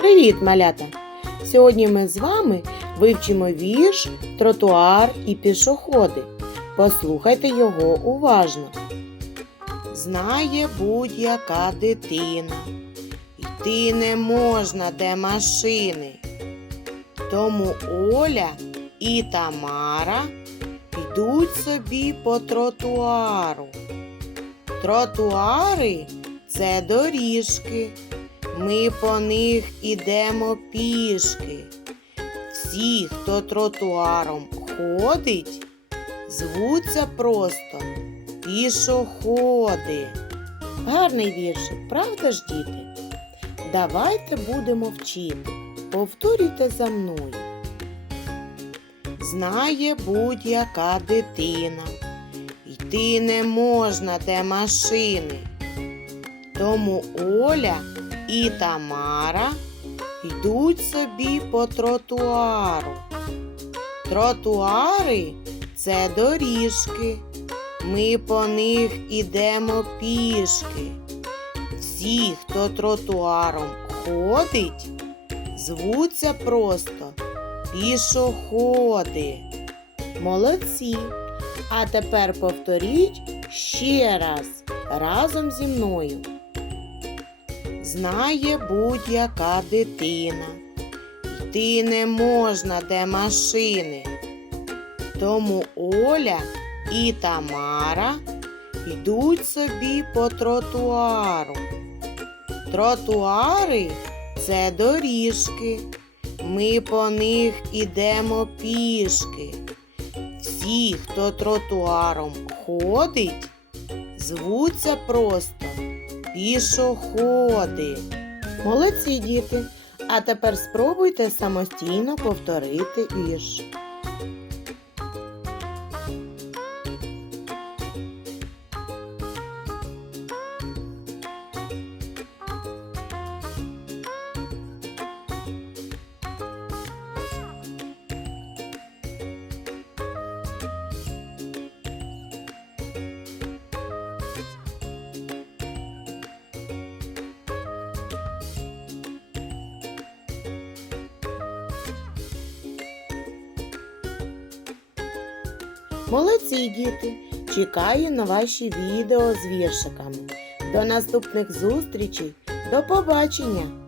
Привіт, малята! Сьогодні ми з вами вивчимо вірш Тротуар і пішоходи. Послухайте його уважно. Знає будь-яка дитина, йти не можна де машини. Тому Оля і Тамара йдуть собі по тротуару. Тротуари це доріжки. Ми по них ідемо пішки. Всі, хто тротуаром ходить, звуться просто пішоходи. Гарний віршик, правда ж, діти? Давайте будемо вчити. Повторюйте за мною. Знає будь-яка дитина, йти не можна де машини. Тому Оля і Тамара йдуть собі по тротуару. Тротуари це доріжки. Ми по них ідемо пішки. Всі, хто тротуаром ходить, звуться просто пішоходи. Молодці. А тепер повторіть ще раз разом зі мною. Знає будь-яка дитина, йти не можна де машини. Тому Оля і Тамара йдуть собі по тротуару. Тротуари це доріжки. Ми по них ідемо пішки. Всі, хто тротуаром ходить, звуться просто пішоходи. Молодці діти. А тепер спробуйте самостійно повторити вірш. Молодці діти! Чекаю на ваші відео з віршиками. До наступних зустрічей. До побачення!